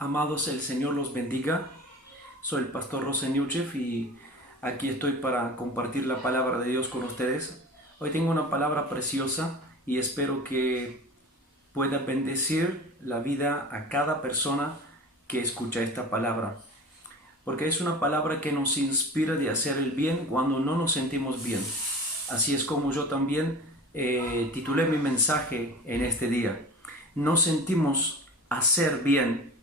Amados, el Señor los bendiga. Soy el pastor Roseniuchev y aquí estoy para compartir la palabra de Dios con ustedes. Hoy tengo una palabra preciosa y espero que pueda bendecir la vida a cada persona que escucha esta palabra. Porque es una palabra que nos inspira de hacer el bien cuando no nos sentimos bien. Así es como yo también titulé mi mensaje en este día. Nos sentimos hacer bien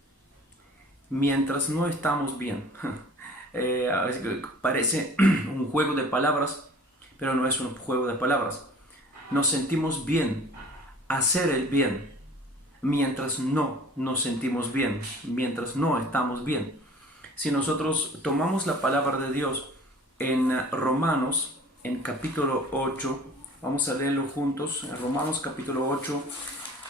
mientras no estamos bien. Parece un juego de palabras, pero no es un juego de palabras. Nos sentimos bien, hacer el bien, mientras no nos sentimos bien, mientras no estamos bien. Si nosotros tomamos la palabra de Dios en Romanos, en capítulo 8, vamos a leerlo juntos, en Romanos capítulo 8,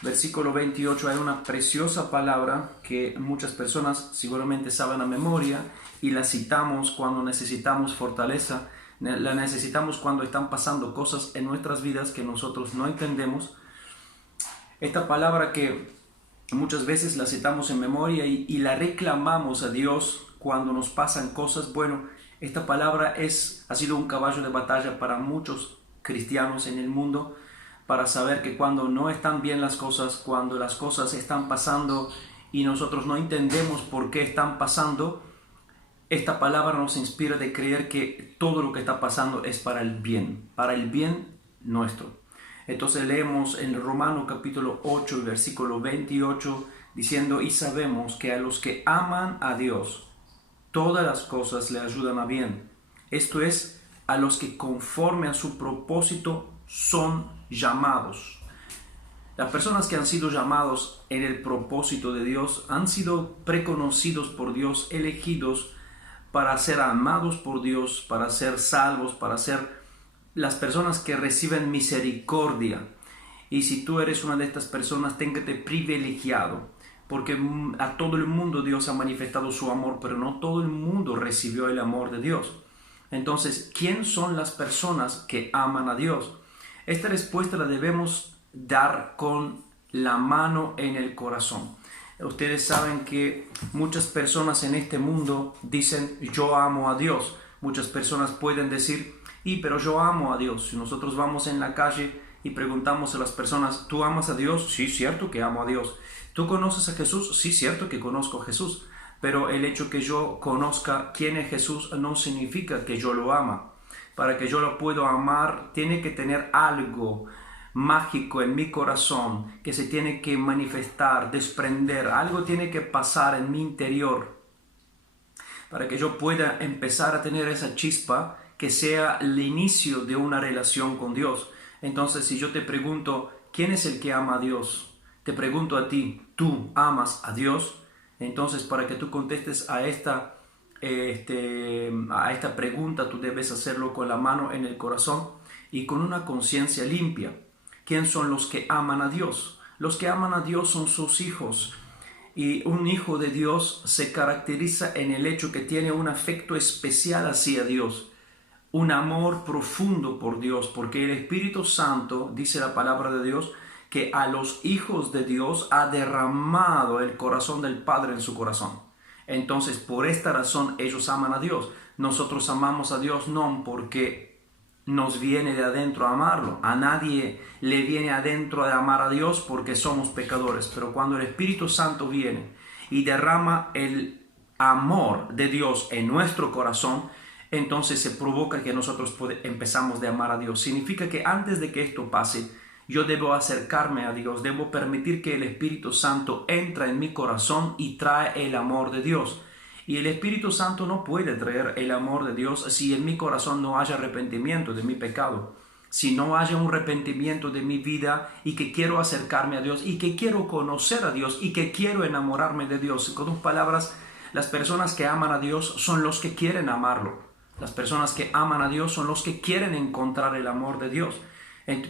versículo 28, hay una preciosa palabra que muchas personas seguramente saben a memoria y la citamos cuando necesitamos fortaleza, la necesitamos cuando están pasando cosas en nuestras vidas que nosotros no entendemos. Esta palabra que muchas veces la citamos en memoria y la reclamamos a Dios cuando nos pasan cosas. Bueno, esta palabra ha sido un caballo de batalla para muchos cristianos en el mundo, para saber que cuando no están bien las cosas, cuando las cosas están pasando y nosotros no entendemos por qué están pasando, esta palabra nos inspira de creer que todo lo que está pasando es para el bien nuestro. Entonces leemos en Romanos capítulo 8, versículo 28, diciendo: y sabemos que a los que aman a Dios, todas las cosas le ayudan a bien. Esto es, a los que conforme a su propósito son llamados. Las personas que han sido llamados en el propósito de Dios han sido preconocidos por Dios, elegidos para ser amados por Dios, para ser salvos, para ser las personas que reciben misericordia. Y si tú eres una de estas personas, téngate privilegiado, porque a todo el mundo Dios ha manifestado su amor, pero no todo el mundo recibió el amor de Dios. Entonces, ¿quién son las personas que aman a Dios? Esta respuesta la debemos dar con la mano en el corazón. Ustedes saben que muchas personas en este mundo dicen: yo amo a Dios. Muchas personas pueden decir: pero yo amo a Dios. Si nosotros vamos en la calle y preguntamos a las personas: ¿tú amas a Dios? Sí, cierto que amo a Dios. ¿Tú conoces a Jesús? Sí, cierto que conozco a Jesús. Pero el hecho que yo conozca quién es Jesús no significa que yo lo ama. Para que yo lo pueda amar, tiene que tener algo mágico en mi corazón que se tiene que manifestar, desprender. Algo tiene que pasar en mi interior para que yo pueda empezar a tener esa chispa que sea el inicio de una relación con Dios. Entonces, si yo te pregunto: ¿quién es el que ama a Dios? Te pregunto a ti: ¿tú amas a Dios? Entonces, para que tú contestes a esta pregunta, tú debes hacerlo con la mano en el corazón y con una conciencia limpia. ¿Quién son los que aman a Dios? Los que aman a Dios son sus hijos. Y un hijo de Dios se caracteriza en el hecho que tiene un afecto especial hacia Dios, un amor profundo por Dios, porque el Espíritu Santo, dice la palabra de Dios, que a los hijos de Dios ha derramado el corazón del Padre en su corazón. Entonces, por esta razón ellos aman a Dios. Nosotros amamos a Dios no porque nos viene de adentro a amarlo. A nadie le viene adentro de amar a Dios porque somos pecadores. Pero cuando el Espíritu Santo viene y derrama el amor de Dios en nuestro corazón, entonces se provoca que nosotros empezamos de amar a Dios. Significa que antes de que esto pase, yo debo acercarme a Dios, debo permitir que el Espíritu Santo entre en mi corazón y trae el amor de Dios. Y el Espíritu Santo no puede traer el amor de Dios si en mi corazón no haya arrepentimiento de mi pecado, si no haya un arrepentimiento de mi vida y que quiero acercarme a Dios y que quiero conocer a Dios y que quiero enamorarme de Dios. Con otras palabras, las personas que aman a Dios son los que quieren amarlo. Las personas que aman a Dios son los que quieren encontrar el amor de Dios.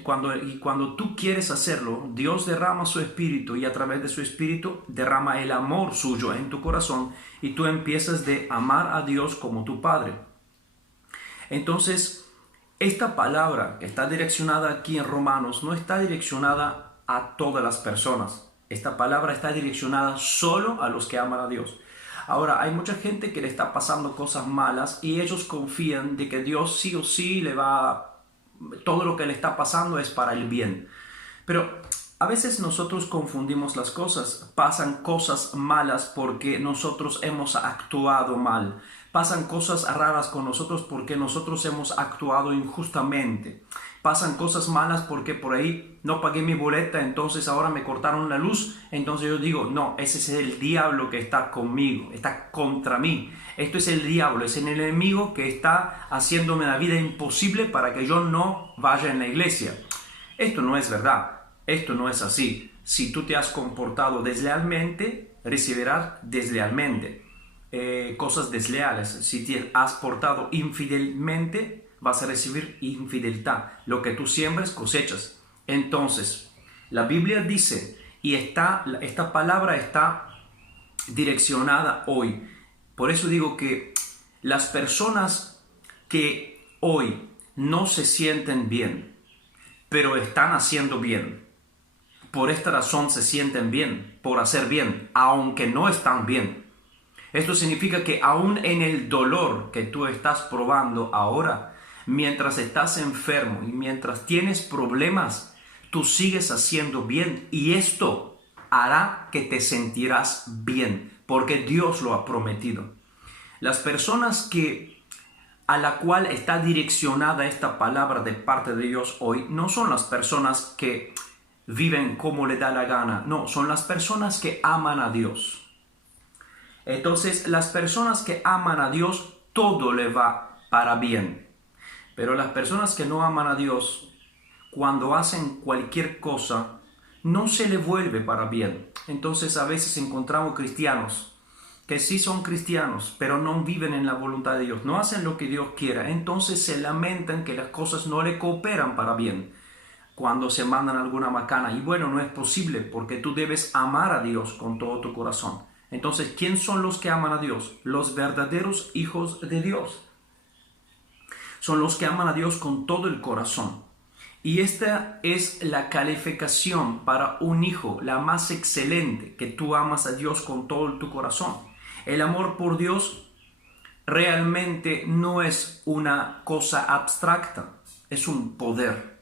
Cuando tú quieres hacerlo, Dios derrama su espíritu y a través de su espíritu derrama el amor suyo en tu corazón y tú empiezas de amar a Dios como tu Padre. Entonces, esta palabra que está direccionada aquí en Romanos no está direccionada a todas las personas. Esta palabra está direccionada solo a los que aman a Dios. Ahora, hay mucha gente que le está pasando cosas malas y ellos confían de que Dios sí o sí todo lo que le está pasando es para el bien. Pero a veces nosotros confundimos las cosas. Pasan cosas malas porque nosotros hemos actuado mal. Pasan cosas raras con nosotros porque nosotros hemos actuado injustamente. Pasan cosas malas porque por ahí no pagué mi boleta, entonces ahora me cortaron la luz. Entonces yo digo, no, ese es el diablo que está conmigo, está contra mí. Esto es el diablo, es el enemigo que está haciéndome la vida imposible para que yo no vaya en la iglesia. Esto no es verdad, esto no es así. Si tú te has comportado deslealmente, recibirás deslealmente cosas desleales. Si te has portado infidelmente, vas a recibir infidelidad. Lo que tú siembres, cosechas. Entonces, la Biblia dice, y esta palabra está direccionada hoy. Por eso digo que las personas que hoy no se sienten bien, pero están haciendo bien, por esta razón se sienten bien, por hacer bien, aunque no están bien. Esto significa que aún en el dolor que tú estás probando ahora, mientras estás enfermo y mientras tienes problemas, tú sigues haciendo bien y esto hará que te sentirás bien, porque Dios lo ha prometido. Las personas a la cual está direccionada esta palabra de parte de Dios hoy no son las personas que viven como le da la gana, no, son las personas que aman a Dios. Entonces, las personas que aman a Dios, todo le va para bien. Pero las personas que no aman a Dios, cuando hacen cualquier cosa, no se le vuelve para bien. Entonces a veces encontramos cristianos que sí son cristianos, pero no viven en la voluntad de Dios, no hacen lo que Dios quiera. Entonces se lamentan que las cosas no le cooperan para bien cuando se mandan alguna macana. Y bueno, no es posible porque tú debes amar a Dios con todo tu corazón. Entonces, ¿quién son los que aman a Dios? Los verdaderos hijos de Dios. Son los que aman a Dios con todo el corazón. Y esta es la calificación para un hijo, la más excelente, que tú amas a Dios con todo tu corazón. El amor por Dios realmente no es una cosa abstracta, es un poder.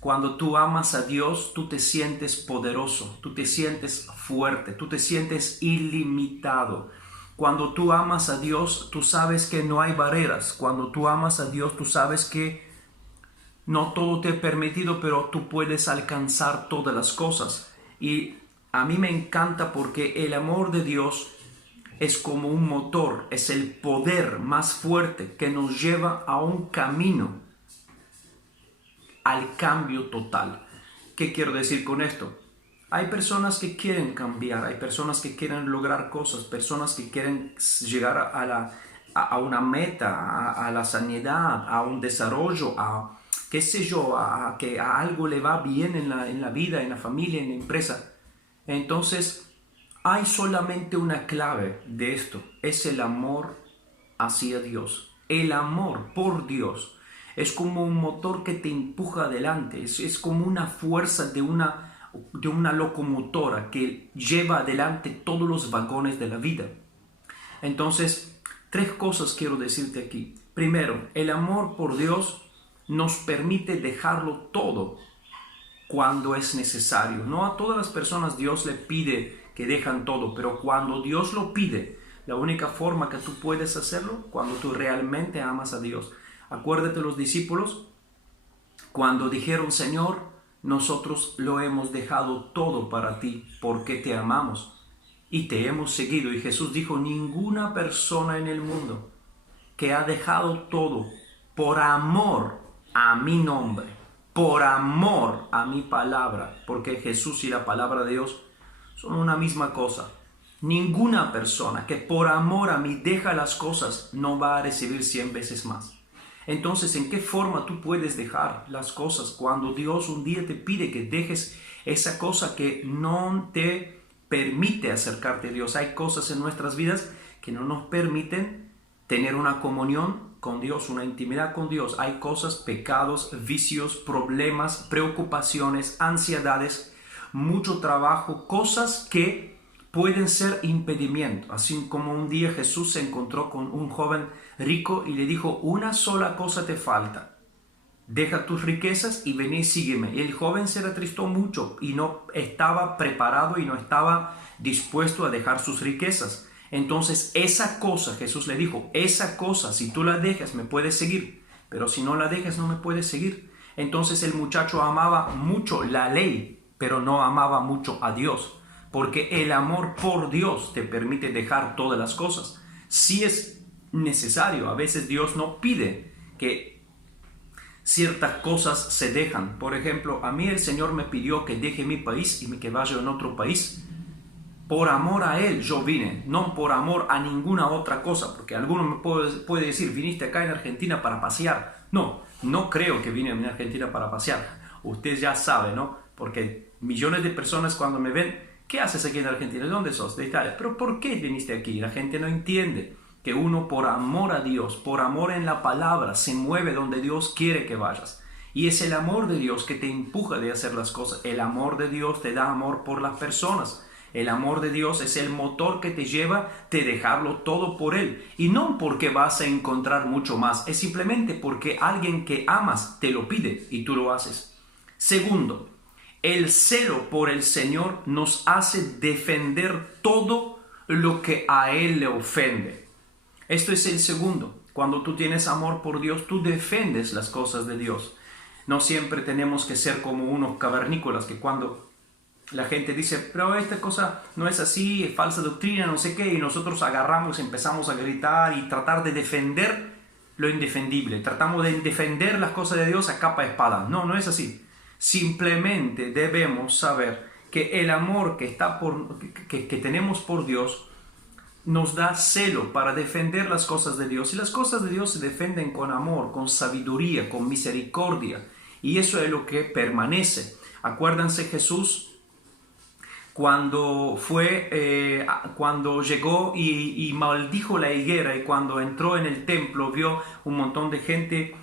Cuando tú amas a Dios, tú te sientes poderoso, tú te sientes fuerte, tú te sientes ilimitado. Cuando tú amas a Dios, tú sabes que no hay barreras. Cuando tú amas a Dios, tú sabes que no todo te es permitido, pero tú puedes alcanzar todas las cosas. Y a mí me encanta porque el amor de Dios es como un motor, es el poder más fuerte que nos lleva a un camino, al cambio total. ¿Qué quiero decir con esto? Hay personas que quieren cambiar, hay personas que quieren lograr cosas, personas que quieren llegar a una meta, a la sanidad, a un desarrollo, a qué sé yo, a que a algo le va bien en la vida, en la familia, en la empresa. Entonces, hay solamente una clave de esto, es el amor hacia Dios. El amor por Dios es como un motor que te empuja adelante, es como una fuerza de una locomotora que lleva adelante todos los vagones de la vida. Entonces, 3 cosas quiero decirte aquí. Primero, el amor por Dios nos permite dejarlo todo cuando es necesario. No a todas las personas Dios le pide que dejan todo, pero cuando Dios lo pide, la única forma que tú puedes hacerlo, cuando tú realmente amas a Dios. Acuérdate los discípulos, cuando dijeron, Señor, nosotros lo hemos dejado todo para ti, porque te amamos y te hemos seguido. Y Jesús dijo, ninguna persona en el mundo que ha dejado todo por amor a mi nombre, por amor a mi palabra, porque Jesús y la palabra de Dios son una misma cosa. Ninguna persona que por amor a mí deja las cosas no va a recibir 100 veces más. Entonces, ¿en qué forma tú puedes dejar las cosas cuando Dios un día te pide que dejes esa cosa que no te permite acercarte a Dios? Hay cosas en nuestras vidas que no nos permiten tener una comunión con Dios, una intimidad con Dios. Hay cosas, pecados, vicios, problemas, preocupaciones, ansiedades, mucho trabajo, cosas que pueden ser impedimento. Así como un día Jesús se encontró con un joven rico y le dijo, una sola cosa te falta. Deja tus riquezas y ven y sígueme. Y el joven se retristó mucho y no estaba preparado y no estaba dispuesto a dejar sus riquezas. Entonces esa cosa, Jesús le dijo, esa cosa, si tú la dejas me puedes seguir, pero si no la dejas no me puedes seguir. Entonces el muchacho amaba mucho la ley, pero no amaba mucho a Dios, porque el amor por Dios te permite dejar todas las cosas. Si es necesario, a veces Dios no pide que ciertas cosas se dejan. Por ejemplo, a mí el Señor me pidió que deje mi país y que vaya en otro país. Por amor a Él yo vine, no por amor a ninguna otra cosa, porque alguno me puede decir, viniste acá en Argentina para pasear. No creo que vine en Argentina para pasear. Usted ya sabe, ¿no? Porque millones de personas cuando me ven, ¿qué haces aquí en Argentina? ¿De dónde sos? De Italia. ¿Pero por qué viniste aquí? La gente no entiende que uno por amor a Dios, por amor en la palabra, se mueve donde Dios quiere que vayas. Y es el amor de Dios que te empuja de hacer las cosas. El amor de Dios te da amor por las personas. El amor de Dios es el motor que te lleva de dejarlo todo por Él. Y no porque vas a encontrar mucho más, es simplemente porque alguien que amas te lo pide y tú lo haces. Segundo, el celo por el Señor nos hace defender todo lo que a Él le ofende. Esto es el segundo. Cuando tú tienes amor por Dios, tú defendes las cosas de Dios. No siempre tenemos que ser como unos cavernícolas que cuando la gente dice, pero esta cosa no es así, es falsa doctrina, no sé qué, y nosotros agarramos, empezamos a gritar y tratar de defender lo indefendible. Tratamos de defender las cosas de Dios a capa y espada. No es así. Simplemente debemos saber que el amor que tenemos por Dios nos da celo para defender las cosas de Dios. Y las cosas de Dios se defienden con amor, con sabiduría, con misericordia. Y eso es lo que permanece. Acuérdense Jesús cuando llegó y maldijo la higuera, y cuando entró en el templo vio un montón de gente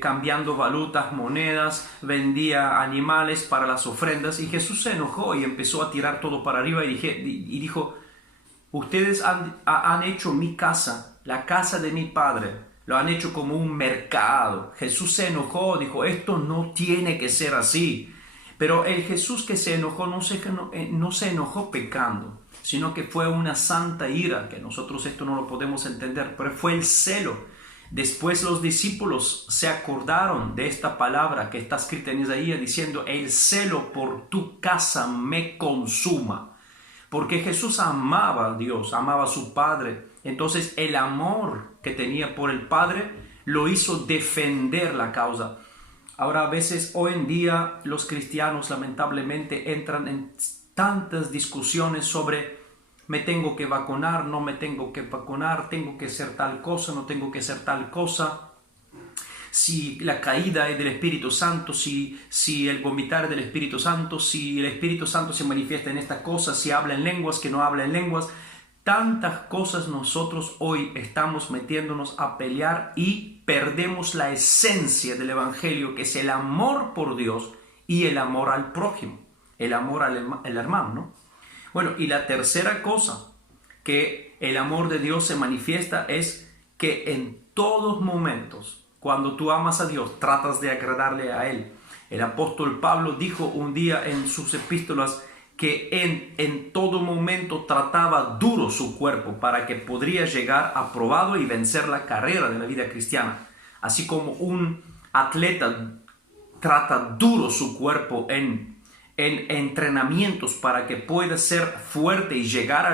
cambiando valutas, monedas, vendía animales para las ofrendas, y Jesús se enojó y empezó a tirar todo para arriba y dijo, ustedes han hecho mi casa, la casa de mi padre, lo han hecho como un mercado. Jesús se enojó, dijo, esto no tiene que ser así. Pero el Jesús que se enojó no se enojó pecando, sino que fue una santa ira, que nosotros esto no lo podemos entender, pero fue el celo. Después los discípulos se acordaron de esta palabra que está escrita en Isaías diciendo, el celo por tu casa me consuma. Porque Jesús amaba a Dios, amaba a su Padre. Entonces el amor que tenía por el Padre lo hizo defender la causa. Ahora a veces hoy en día los cristianos lamentablemente entran en tantas discusiones sobre me tengo que vacunar, no me tengo que vacunar, tengo que hacer tal cosa, no tengo que hacer tal cosa. Si la caída es del Espíritu Santo, si el vomitar es del Espíritu Santo, si el Espíritu Santo se manifiesta en esta cosa, si habla en lenguas, que no habla en lenguas. Tantas cosas nosotros hoy estamos metiéndonos a pelear y perdemos la esencia del Evangelio, que es el amor por Dios y el amor al prójimo, el amor al hermano, ¿no? Bueno, y la tercera cosa que el amor de Dios se manifiesta es que en todos momentos, cuando tú amas a Dios, tratas de agradarle a Él. El apóstol Pablo dijo un día en sus epístolas que en todo momento trataba duro su cuerpo para que podría llegar aprobado y vencer la carrera de la vida cristiana. Así como un atleta trata duro su cuerpo en entrenamientos para que pueda ser fuerte y llegar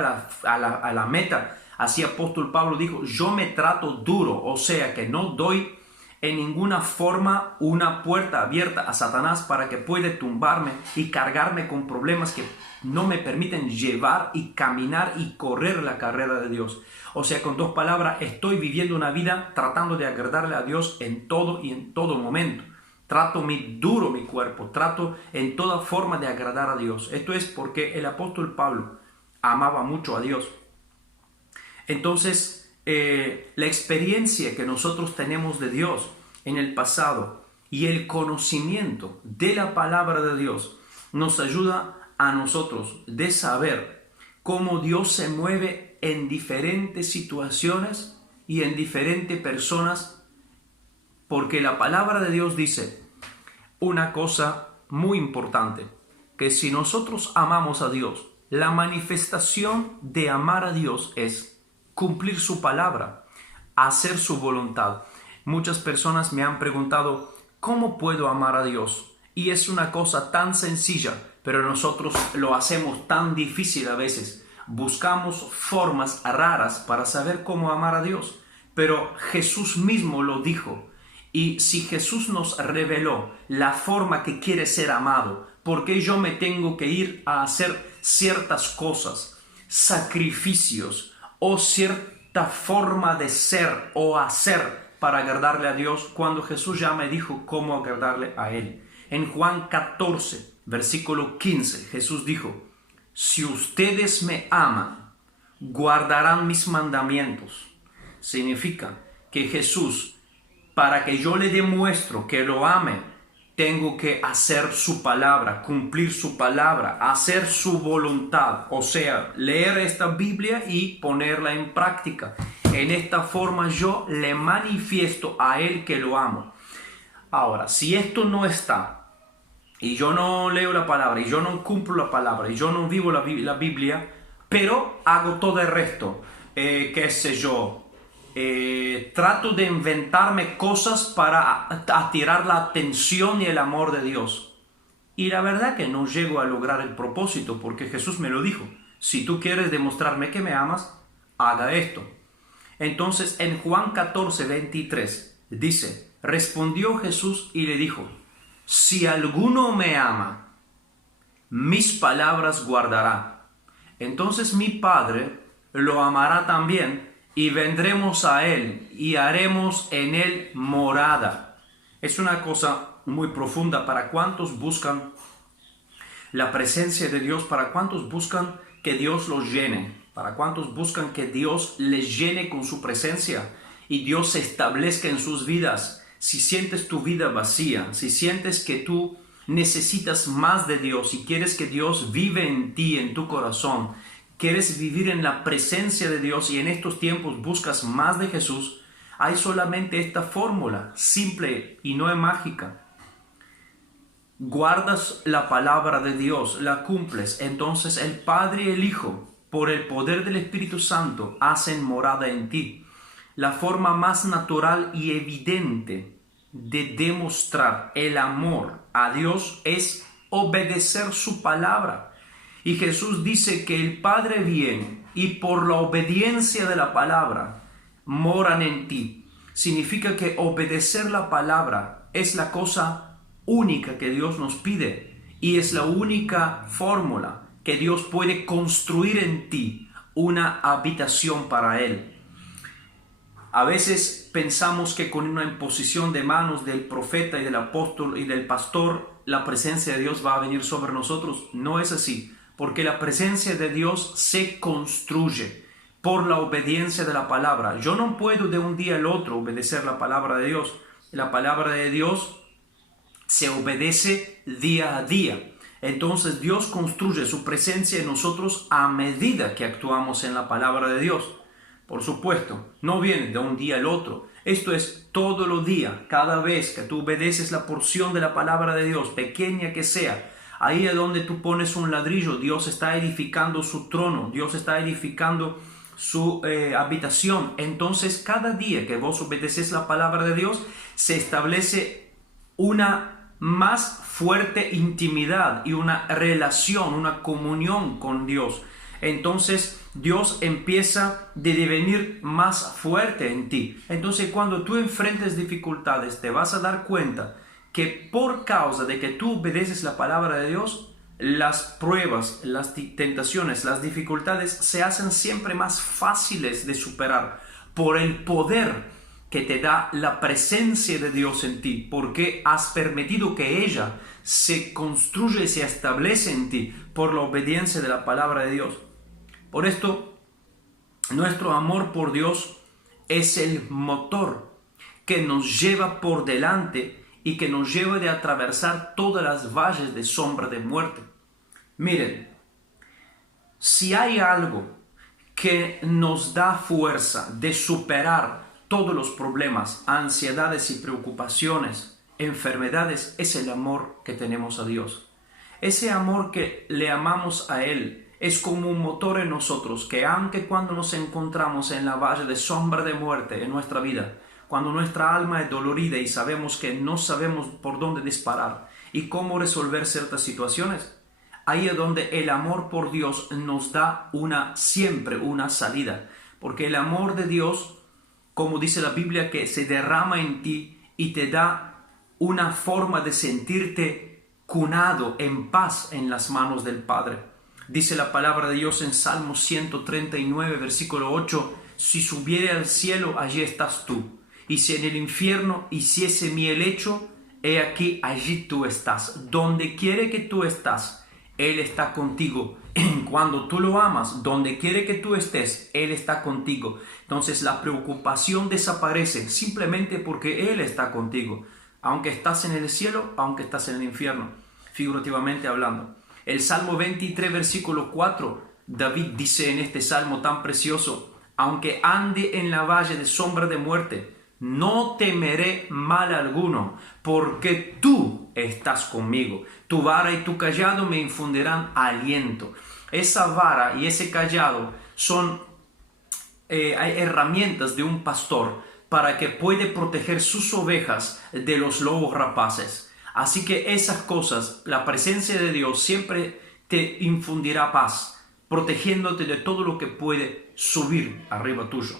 a la meta, así apóstol Pablo dijo, yo me trato duro, o sea que no doy en ninguna forma una puerta abierta a Satanás para que pueda tumbarme y cargarme con problemas que no me permiten llevar y caminar y correr la carrera de Dios. O sea, con dos palabras, estoy viviendo una vida tratando de agradarle a Dios en todo y en todo momento. Trato duro mi cuerpo, trato en toda forma de agradar a Dios. Esto es porque el apóstol Pablo amaba mucho a Dios. Entonces, la experiencia que nosotros tenemos de Dios en el pasado y el conocimiento de la palabra de Dios nos ayuda a nosotros de saber cómo Dios se mueve en diferentes situaciones y en diferentes personas, porque la palabra de Dios dice una cosa muy importante, que si nosotros amamos a Dios, la manifestación de amar a Dios es cumplir su palabra, hacer su voluntad. Muchas personas me han preguntado, ¿cómo puedo amar a Dios? Y es una cosa tan sencilla, pero nosotros lo hacemos tan difícil a veces. Buscamos formas raras para saber cómo amar a Dios, pero Jesús mismo lo dijo. Y si Jesús nos reveló la forma que quiere ser amado, ¿por qué yo me tengo que ir a hacer ciertas cosas, sacrificios o cierta forma de ser o hacer para agradarle a Dios cuando Jesús ya me dijo cómo agradarle a Él? En Juan 14, versículo 15, Jesús dijo, si ustedes me aman, guardarán mis mandamientos. Significa que Jesús, para que yo le demuestro que lo ame, tengo que hacer su palabra, cumplir su palabra, hacer su voluntad. O sea, leer esta Biblia y ponerla en práctica. En esta forma yo le manifiesto a Él que lo amo. Ahora, si esto no está, y yo no leo la palabra, y yo no cumplo la palabra, y yo no vivo la Biblia, pero hago todo el resto, qué sé yo, trato de inventarme cosas para atirar la atención y el amor de Dios. Y la verdad que no llego a lograr el propósito, porque Jesús me lo dijo. Si tú quieres demostrarme que me amas, haga esto. Entonces en Juan 14, 23 dice, respondió Jesús y le dijo, si alguno me ama, mis palabras guardará. Entonces mi Padre lo amará también, y vendremos a Él y haremos en Él morada. Es una cosa muy profunda para cuantos buscan la presencia de Dios, para cuantos buscan que Dios los llene, para cuantos buscan que Dios les llene con su presencia y Dios se establezca en sus vidas. Si sientes tu vida vacía, si sientes que tú necesitas más de Dios y quieres que Dios vive en ti, en tu corazón, quieres vivir en la presencia de Dios y en estos tiempos buscas más de Jesús, hay solamente esta fórmula, simple y no es mágica. Guardas la palabra de Dios, la cumples, entonces el Padre y el Hijo, por el poder del Espíritu Santo, hacen morada en ti. La forma más natural y evidente de demostrar el amor a Dios es obedecer su palabra. Y Jesús dice que el Padre viene y por la obediencia de la palabra moran en ti. Significa que obedecer la palabra es la cosa única que Dios nos pide y es la única fórmula que Dios puede construir en ti una habitación para Él. A veces pensamos que con una imposición de manos del profeta y del apóstol y del pastor la presencia de Dios va a venir sobre nosotros. No es así, porque la presencia de Dios se construye por la obediencia de la palabra. Yo no puedo de un día al otro obedecer la palabra de Dios. La palabra de Dios se obedece día a día. Entonces Dios construye su presencia en nosotros a medida que actuamos en la palabra de Dios. Por supuesto, no viene de un día al otro. Esto es todos los días, cada vez que tú obedeces la porción de la palabra de Dios, pequeña que sea. Ahí es donde tú pones un ladrillo, Dios está edificando su trono, Dios está edificando su habitación. Entonces, cada día que vos obedeces la palabra de Dios, se establece una más fuerte intimidad y una relación, una comunión con Dios. Entonces Dios empieza a devenir más fuerte en ti. Entonces cuando tú enfrentes dificultades te vas a dar cuenta que por causa de que tú obedeces la palabra de Dios, las pruebas, las tentaciones, las dificultades se hacen siempre más fáciles de superar por el poder que te da la presencia de Dios en ti, porque has permitido que ella se construya y se establece en ti por la obediencia de la palabra de Dios. Por esto, nuestro amor por Dios es el motor que nos lleva por delante y que nos lleve de atravesar todas las valles de sombra de muerte. Miren, si hay algo que nos da fuerza de superar todos los problemas, ansiedades y preocupaciones, enfermedades, es el amor que tenemos a Dios. Ese amor que le amamos a Él es como un motor en nosotros, que aunque cuando nos encontramos en la valle de sombra de muerte en nuestra vida, cuando nuestra alma es dolorida y sabemos que no sabemos por dónde disparar y cómo resolver ciertas situaciones, ahí es donde el amor por Dios nos da siempre una salida. Porque el amor de Dios, como dice la Biblia, que se derrama en ti y te da una forma de sentirte cunado en paz en las manos del Padre. Dice la palabra de Dios en Salmo 139, versículo 8, si subiere al cielo, allí estás tú. Y si en el infierno hiciese mi lecho, he aquí, allí tú estás. Donde quiere que tú estás, Él está contigo. Cuando tú lo amas, donde quiere que tú estés, Él está contigo. Entonces la preocupación desaparece simplemente porque Él está contigo. Aunque estás en el cielo, aunque estás en el infierno, figurativamente hablando. El Salmo 23, versículo 4, David dice en este salmo tan precioso, aunque ande en la valle de sombra de muerte, no temeré mal alguno, porque tú estás conmigo. Tu vara y tu cayado me infundirán aliento. Esa vara y ese cayado son herramientas de un pastor para que puede proteger sus ovejas de los lobos rapaces. Así que esas cosas, la presencia de Dios siempre te infundirá paz, protegiéndote de todo lo que puede subir arriba tuyo.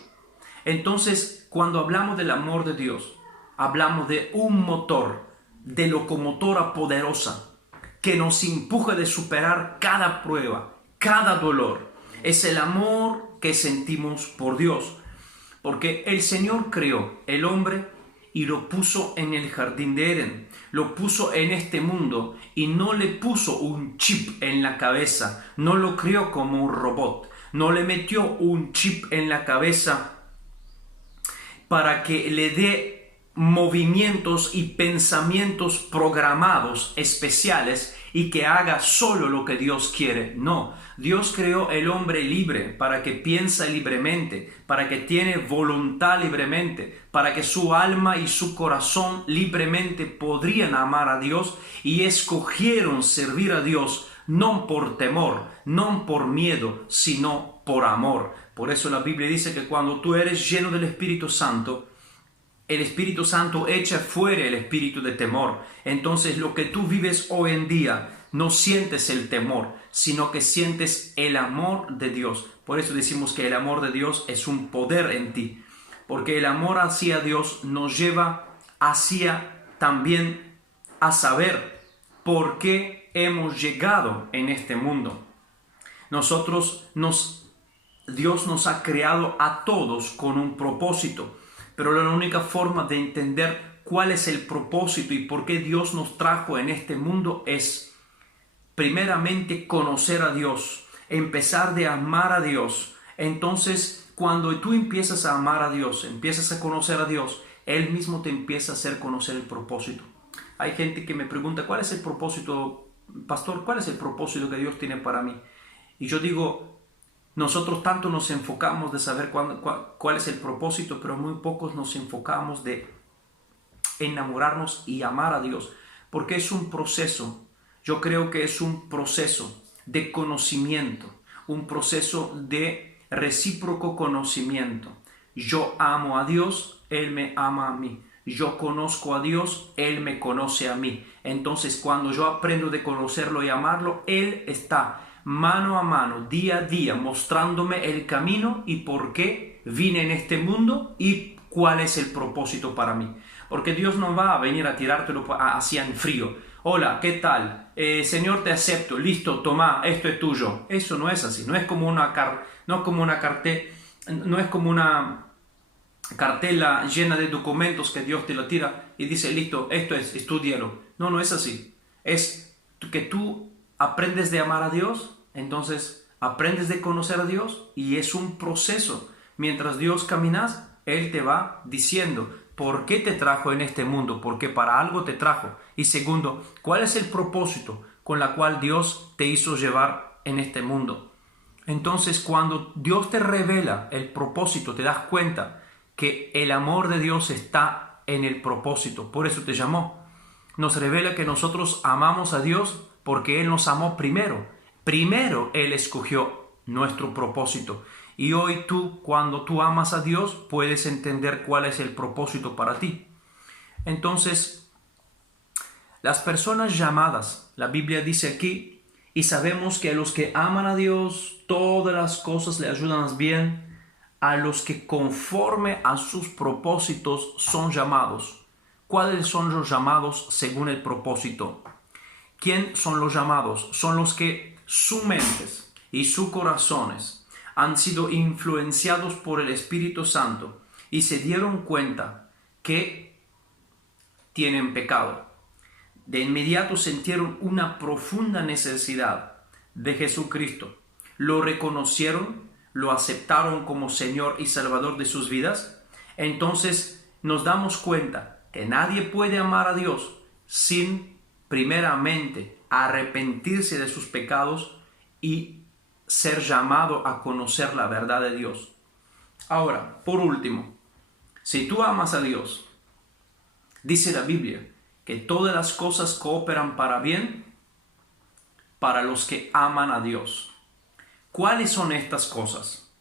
Entonces, cuando hablamos del amor de Dios, hablamos de un motor, de locomotora poderosa, que nos empuja de superar cada prueba, cada dolor. Es el amor que sentimos por Dios, porque el Señor creó el hombre y lo puso en el jardín de Edén, lo puso en este mundo y no le puso un chip en la cabeza, no lo creó como un robot, no le metió un chip en la cabeza para que le dé movimientos y pensamientos programados especiales y que haga solo lo que Dios quiere. No, Dios creó el hombre libre para que piensa libremente, para que tiene voluntad libremente, para que su alma y su corazón libremente podrían amar a Dios y escogieron servir a Dios no por temor, no por miedo, sino por amor. Por eso la Biblia dice que cuando tú eres lleno del Espíritu Santo, el Espíritu Santo echa fuera el espíritu de temor. Entonces lo que tú vives hoy en día, no sientes el temor, sino que sientes el amor de Dios. Por eso decimos que el amor de Dios es un poder en ti. Porque el amor hacia Dios nos lleva hacia también a saber por qué hemos llegado en este mundo. Dios nos ha creado a todos con un propósito. Pero la única forma de entender cuál es el propósito y por qué Dios nos trajo en este mundo es primeramente conocer a Dios, empezar de amar a Dios. Entonces, cuando tú empiezas a amar a Dios, empiezas a conocer a Dios, Él mismo te empieza a hacer conocer el propósito. Hay gente que me pregunta, ¿cuál es el propósito, pastor? ¿Cuál es el propósito que Dios tiene para mí? Y yo digo, nosotros tanto nos enfocamos de saber cuál es el propósito, pero muy pocos nos enfocamos de enamorarnos y amar a Dios, porque es un proceso. Yo creo que es un proceso de conocimiento, un proceso de recíproco conocimiento. Yo amo a Dios, Él me ama a mí. Yo conozco a Dios, Él me conoce a mí. Entonces, cuando yo aprendo de conocerlo y amarlo, Él está mano a mano, día a día, mostrándome el camino y por qué vine en este mundo y cuál es el propósito para mí. Porque Dios no va a venir a tirártelo así en frío. Hola, ¿qué tal? Señor, te acepto, listo, toma, esto es tuyo. Eso no es así, no es como una cartela llena de documentos que Dios te la tira y dice, listo, esto es, estúdialo. No, no es así. Es que tú aprendes de amar a Dios, entonces aprendes de conocer a Dios y es un proceso. Mientras Dios caminas, Él te va diciendo, ¿por qué te trajo en este mundo? Porque para algo te trajo. Y segundo, ¿cuál es el propósito con la cual Dios te hizo llevar en este mundo? Entonces, cuando Dios te revela el propósito, te das cuenta que el amor de Dios está en el propósito. Por eso te llamó. Nos revela que nosotros amamos a Dios porque Él nos amó primero. Primero Él escogió nuestro propósito. Y hoy tú, cuando tú amas a Dios, puedes entender cuál es el propósito para ti. Entonces, las personas llamadas, la Biblia dice aquí, y sabemos que a los que aman a Dios, todas las cosas le ayudan bien, a los que conforme a sus propósitos son llamados. ¿Cuáles son los llamados según el propósito? ¿Quién son los llamados? Son los que sus mentes y sus corazones han sido influenciados por el Espíritu Santo y se dieron cuenta que tienen pecado. De inmediato sintieron una profunda necesidad de Jesucristo. Lo reconocieron, lo aceptaron como Señor y Salvador de sus vidas. Entonces nos damos cuenta que nadie puede amar a Dios sin primeramente arrepentirse de sus pecados y ser llamado a conocer la verdad de Dios. Ahora, por último, si tú amas a Dios, dice la Biblia que todas las cosas cooperan para bien para los que aman a Dios. ¿Cuáles son estas cosas?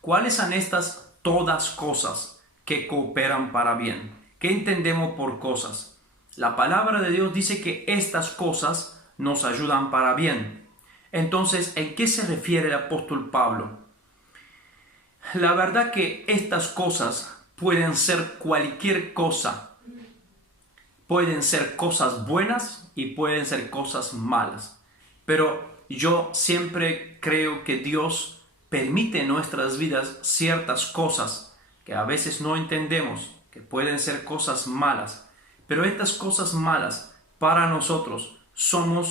¿Cuáles son estas todas cosas que cooperan para bien? ¿Qué entendemos por cosas? La palabra de Dios dice que estas cosas nos ayudan para bien. Entonces, ¿en qué se refiere el apóstol Pablo? La verdad que estas cosas pueden ser cualquier cosa. Pueden ser cosas buenas y pueden ser cosas malas. Pero yo siempre creo que Dios permite en nuestras vidas ciertas cosas que a veces no entendemos, que pueden ser cosas malas. Pero estas cosas malas para nosotros son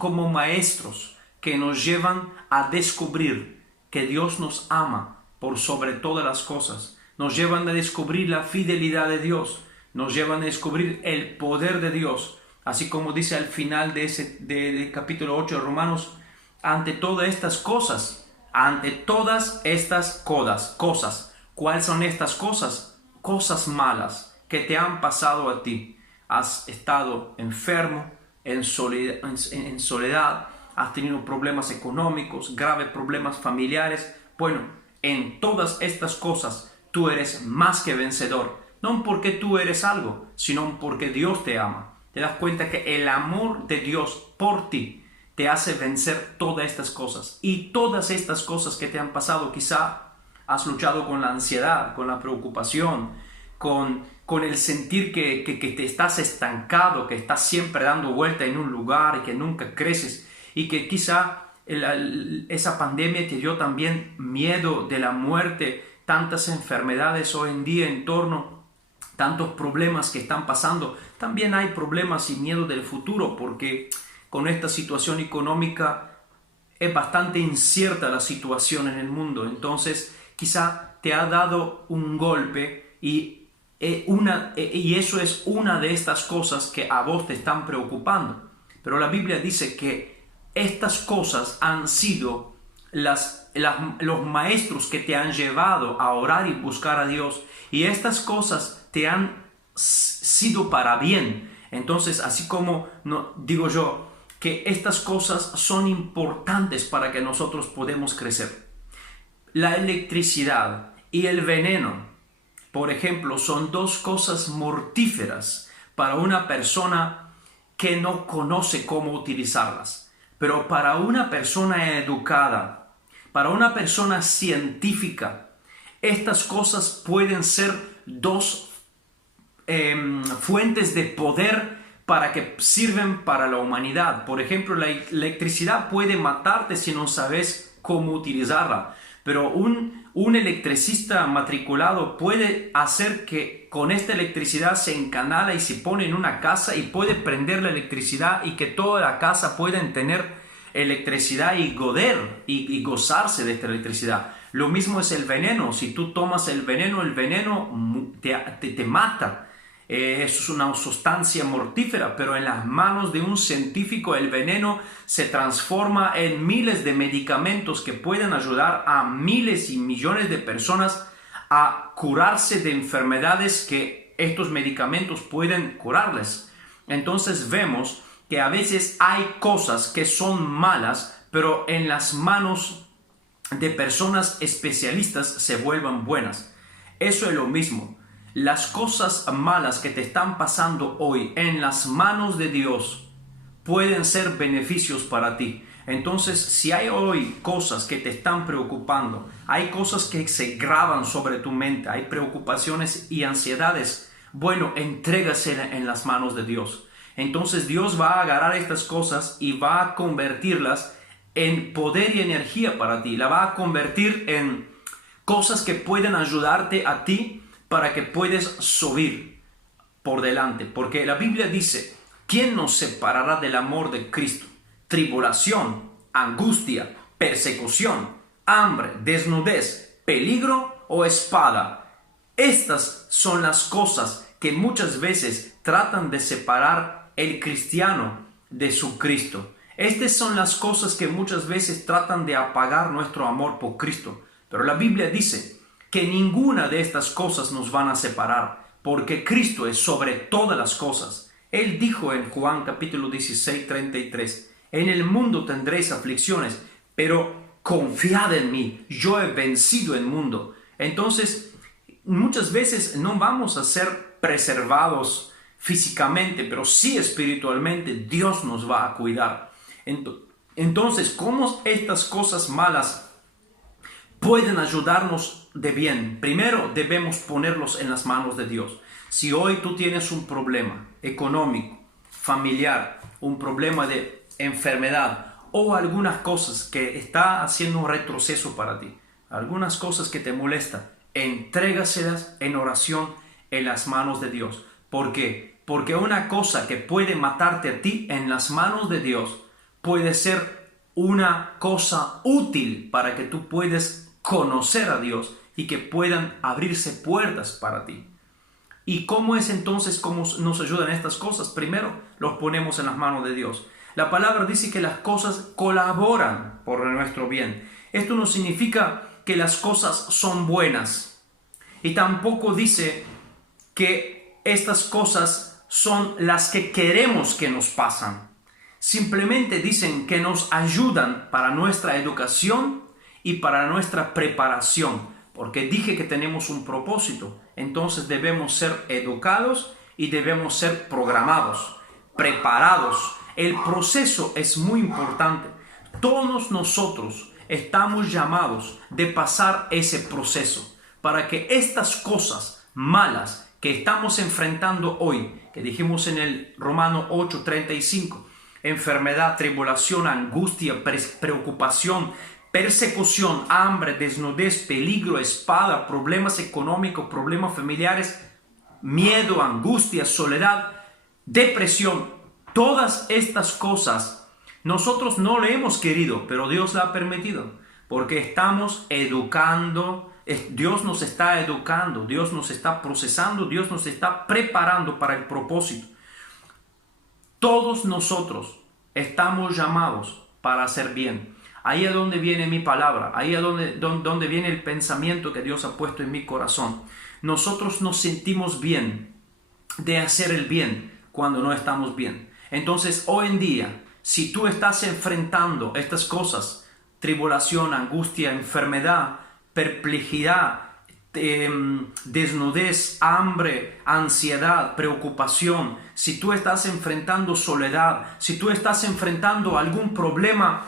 como maestros que nos llevan a descubrir que Dios nos ama por sobre todas las cosas. Nos llevan a descubrir la fidelidad de Dios. Nos llevan a descubrir el poder de Dios. Así como dice al final del capítulo 8 de Romanos, ante todas estas cosas, ¿cuáles son estas cosas? Cosas malas que te han pasado a ti. Has estado enfermo, en soledad, has tenido problemas económicos, graves problemas familiares. Bueno, en todas estas cosas tú eres más que vencedor. No porque tú eres algo, sino porque Dios te ama. Te das cuenta que el amor de Dios por ti te hace vencer todas estas cosas. Y todas estas cosas que te han pasado, quizá has luchado con la ansiedad, con la preocupación, con el sentir que te estás estancado, que estás siempre dando vuelta en un lugar y que nunca creces. Y que quizá esa pandemia te dio también miedo de la muerte, tantas enfermedades hoy en día en torno, tantos problemas que están pasando. También hay problemas y miedo del futuro, porque con esta situación económica es bastante incierta la situación en el mundo. Entonces quizá te ha dado un golpe y eso es una de estas cosas que a vos te están preocupando. Pero la Biblia dice que estas cosas han sido los maestros que te han llevado a orar y buscar a Dios. Y estas cosas te han sido para bien. Entonces, así como digo yo, que estas cosas son importantes para que nosotros podamos crecer. La electricidad y el veneno, por ejemplo, son dos cosas mortíferas para una persona que no conoce cómo utilizarlas. Pero para una persona educada, para una persona científica, estas cosas pueden ser dos fuentes de poder para que sirven para la humanidad. Por ejemplo, la electricidad puede matarte si no sabes cómo utilizarla. Pero un electricista matriculado puede hacer que con esta electricidad se encanala y se pone en una casa y puede prender la electricidad y que toda la casa pueda tener electricidad y gozarse de esta electricidad. Lo mismo es el veneno. Si tú tomas el veneno te mata. Es una sustancia mortífera, pero en las manos de un científico el veneno se transforma en miles de medicamentos que pueden ayudar a miles y millones de personas a curarse de enfermedades que estos medicamentos pueden curarles. Entonces vemos que a veces hay cosas que son malas, pero en las manos de personas especialistas se vuelvan buenas. Eso es lo mismo. Las cosas malas que te están pasando hoy en las manos de Dios pueden ser beneficios para ti. Entonces, si hay hoy cosas que te están preocupando, hay cosas que se graban sobre tu mente, hay preocupaciones y ansiedades, bueno, entrégasela en las manos de Dios. Entonces Dios va a agarrar estas cosas y va a convertirlas en poder y energía para ti. La va a convertir en cosas que pueden ayudarte a ti para que puedas subir por delante. Porque la Biblia dice, ¿quién nos separará del amor de Cristo? Tribulación, angustia, persecución, hambre, desnudez, peligro o espada. Estas son las cosas que muchas veces tratan de separar el cristiano de su Cristo. Estas son las cosas que muchas veces tratan de apagar nuestro amor por Cristo. Pero la Biblia dice que ninguna de estas cosas nos van a separar, porque Cristo es sobre todas las cosas. Él dijo en Juan capítulo 16, 33, en el mundo tendréis aflicciones, pero confiad en mí, yo he vencido el mundo. Entonces, muchas veces no vamos a ser preservados físicamente, pero sí espiritualmente Dios nos va a cuidar. Entonces, ¿cómo estas cosas malas pueden ayudarnos de bien? Primero, debemos ponerlos en las manos de Dios. Si hoy tú tienes un problema económico, familiar, un problema de enfermedad o algunas cosas que está haciendo un retroceso para ti, algunas cosas que te molestan, entrégaselas en oración en las manos de Dios. ¿Por qué? Porque una cosa que puede matarte a ti en las manos de Dios puede ser una cosa útil para que tú puedas conocer a Dios y que puedan abrirse puertas para ti. ¿Y cómo es entonces cómo nos ayudan estas cosas? Primero, los ponemos en las manos de Dios. La palabra dice que las cosas colaboran por nuestro bien. Esto no significa que las cosas son buenas. Y tampoco dice que estas cosas son las que queremos que nos pasan. Simplemente dicen que nos ayudan para nuestra educación y para nuestra preparación, porque dije que tenemos un propósito. Entonces debemos ser educados y debemos ser programados, preparados. El proceso es muy importante. Todos nosotros estamos llamados de pasar ese proceso para que estas cosas malas que estamos enfrentando hoy, que dijimos en el Romano 8:35, enfermedad, tribulación, angustia, preocupación, persecución, hambre, desnudez, peligro, espada, problemas económicos, problemas familiares, miedo, angustia, soledad, depresión, todas estas cosas nosotros no le hemos querido, pero Dios la ha permitido, porque estamos educando. Dios nos está educando, Dios nos está procesando, Dios nos está preparando para el propósito. Todos nosotros estamos llamados para hacer bien. Ahí es donde viene mi palabra, ahí es donde viene el pensamiento que Dios ha puesto en mi corazón. Nosotros nos sentimos bien de hacer el bien cuando no estamos bien. Entonces, hoy en día, si tú estás enfrentando estas cosas, tribulación, angustia, enfermedad, perplejidad, desnudez, hambre, ansiedad, preocupación, si tú estás enfrentando soledad, si tú estás enfrentando algún problema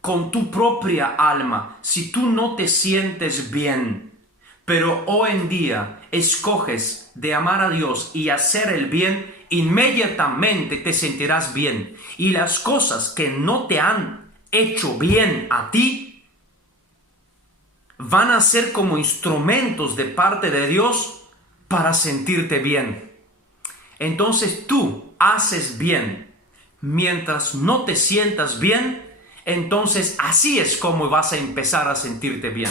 con tu propia alma, si tú no te sientes bien, pero hoy en día escoges de amar a Dios y hacer el bien, inmediatamente te sentirás bien. Y las cosas que no te han hecho bien a ti van a ser como instrumentos de parte de Dios para sentirte bien. Entonces tú haces bien. Mientras no te sientas bien, entonces así es como vas a empezar a sentirte bien.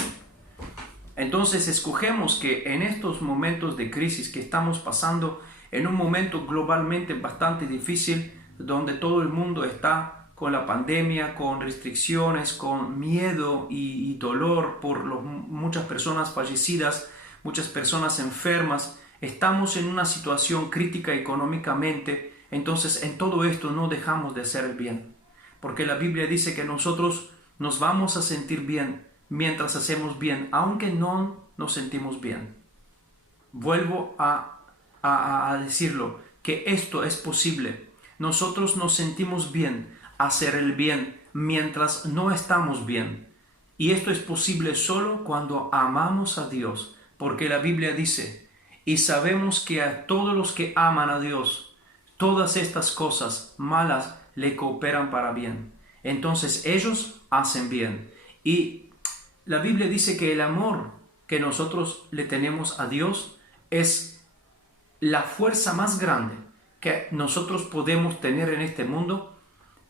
Entonces escogemos que en estos momentos de crisis que estamos pasando, en un momento globalmente bastante difícil, donde todo el mundo está con la pandemia, con restricciones, con miedo y dolor por muchas personas fallecidas, muchas personas enfermas, estamos en una situación crítica económicamente. Entonces en todo esto no dejamos de hacer el bien, porque la Biblia dice que nosotros nos vamos a sentir bien mientras hacemos bien, aunque no nos sentimos bien. Vuelvo a decirlo, que esto es posible. Nosotros nos sentimos bien hacer el bien mientras no estamos bien. Y esto es posible solo cuando amamos a Dios, porque la Biblia dice, y sabemos que a todos los que aman a Dios, todas estas cosas malas le cooperan para bien. Entonces ellos hacen bien. Y la Biblia dice que el amor que nosotros le tenemos a Dios es la fuerza más grande que nosotros podemos tener en este mundo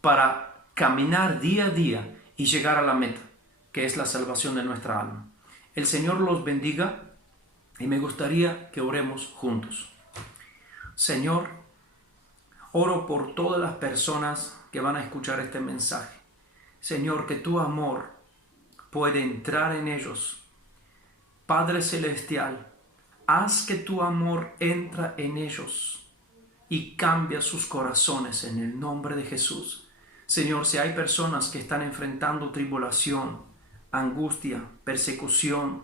para caminar día a día y llegar a la meta, que es la salvación de nuestra alma. El Señor los bendiga y me gustaría que oremos juntos. Señor, oro por todas las personas que van a escuchar este mensaje. Señor, que tu amor puede entrar en ellos. Padre Celestial, haz que tu amor entre en ellos y cambia sus corazones en el nombre de Jesús. Señor, si hay personas que están enfrentando tribulación, angustia, persecución,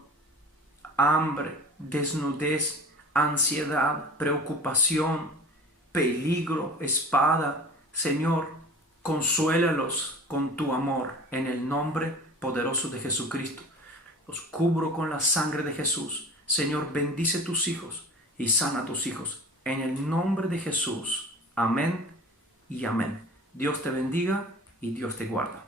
hambre, desnudez, ansiedad, preocupación, peligro, espada, Señor, consuélalos con tu amor en el nombre poderoso de Jesucristo. Los cubro con la sangre de Jesús. Señor, bendice tus hijos y sana a tus hijos. En el nombre de Jesús. Amén y amén. Dios te bendiga y Dios te guarda.